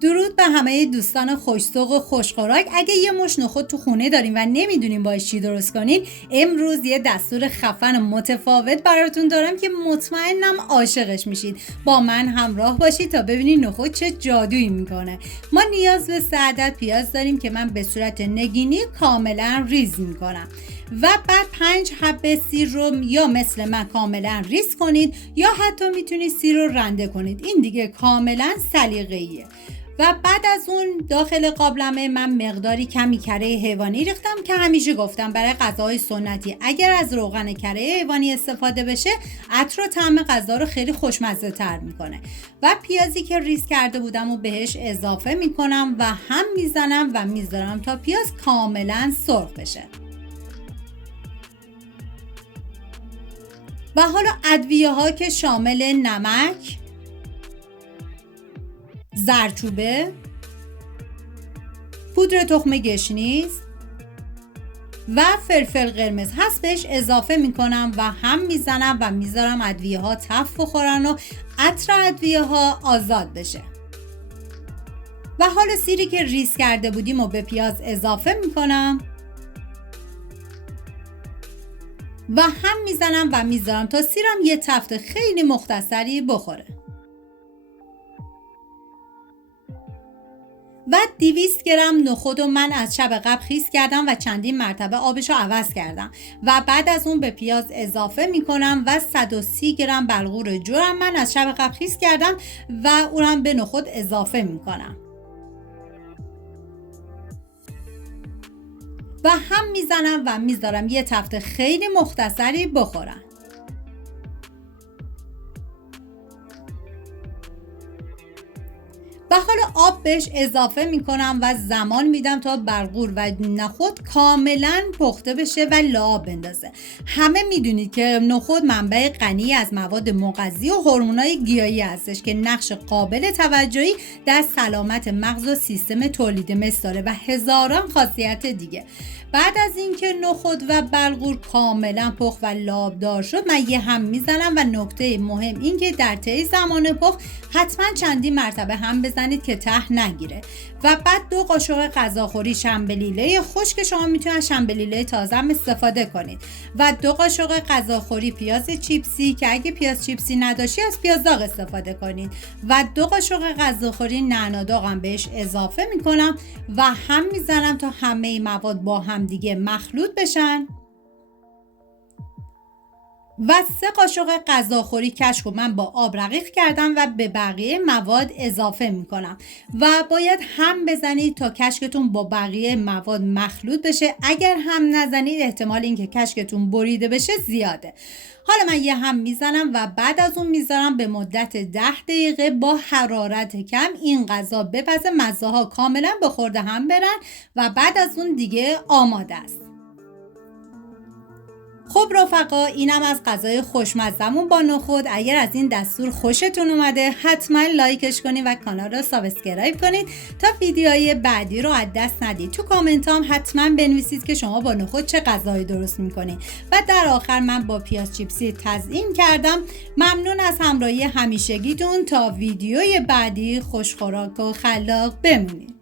درود به همه دوستان خوش‌ذوق و خوش‌خوراک. اگه یه مش نخود تو خونه داریم و نمیدونیم باید چی درست کنین، امروز یه دستور خفن متفاوت براتون دارم که مطمئنم عاشقش میشید. با من همراه باشید تا ببینید نخود چه جادویی میکنه. ما نیاز به 3 عدد پیاز داریم که من به صورت نگینی کاملا ریز میکنم و بعد 5 حبه سیر رو یا مثل من کاملا ریز کنید یا حتی میتونید سیر رو رنده کنید. این دیگه کاملا سلیقه‌ایه. و بعد از اون داخل قابلمه من مقداری کمی کره حیوانی ریختم که همیشه گفتم برای غذاهای سنتی اگر از روغن کره حیوانی استفاده بشه عطر و طعم غذا رو خیلی خوشمزه تر میکنه. و پیازی که ریز کرده بودم و بهش اضافه میکنم و هم میزنم و میذارم تا پیاز کاملا سرخ بشه. و حالا ادویه ها که شامل نمک، زردچوبه، پودر تخم گشنیز و فلفل قرمز هست بهش اضافه میکنم و هم میزنم و میذارم ادویه ها تف بخورن و عطر ادویه ها آزاد بشه. و حالا سیری که ریز کرده بودیم و به پیاز اضافه میکنم و هم میزنم و میذارم تا سیرم یه تفت خیلی مختصری بخوره. و 200 گرم نخود رو من از شب قبل خیس کردم و چندین مرتبه آبش رو عوض کردم و بعد از اون به پیاز اضافه میکنم و 130 گرم بلغور جرم من از شب قبل خیس کردم و اونم به نخود اضافه میکنم و هم میزنم و میذارم یه تفت خیلی مختصری بخورن. و حالا آب بهش اضافه میکنم و زمان میدم تا بلغور و نخود کاملا پخته بشه و لعاب بندازه. همه میدونید که نخود منبع غنی از مواد مغذی و هورمونای گیاهی هستش که نقش قابل توجهی در سلامت مغز و سیستم تولید مثل داره و هزاران خاصیت دیگه. بعد از اینکه نخود و بلغور کاملا پخت و لعابدار شد من یه هم میزنم و نکته مهم این که در طی زمان پخت حتما چندین مرتبه هم بزنید که ته نگیره. و بعد 2 قاشق غذاخوری شنبلیله خشک، شما میتونید از شنبلیله تازه هم استفاده کنید و 2 قاشق غذاخوری پیاز چیپسی که اگه پیاز چیپسی نداشتی از پیاز داغ استفاده کنید و 2 قاشق غذاخوری نعنا داغ هم بهش اضافه میکنم و هم میزنم تا همه مواد با هم دیگه مخلوط بشن. و 3 قاشق غذاخوری کشک رو من با آب رقیق کردم و به بقیه مواد اضافه میکنم و باید هم بزنید تا کشکتون با بقیه مواد مخلوط بشه. اگر هم نزنید احتمال اینکه کشکتون بریده بشه زیاده. حالا من یه هم میزنم و بعد از اون میذارم به مدت 10 دقیقه با حرارت کم این غذا بپزه، مزه ها کاملا به خورد هم برن و بعد از اون دیگه آماده است. خب رفقا، اینم از غذای خوشمزمون با نخود. اگر از این دستور خوشتون اومده حتما لایکش کنید و کانال رو سابسکرایب کنید تا ویدیوهای بعدی رو از دست ندید. تو کامنت هم حتما بنویسید که شما با نخود چه غذایی درست میکنید. و در آخر من با پیاز چیپسی تزیین کردم. ممنون از همراهی همیشگیتون. تا ویدیوی بعدی خوشخوراک و خلاق بمونید.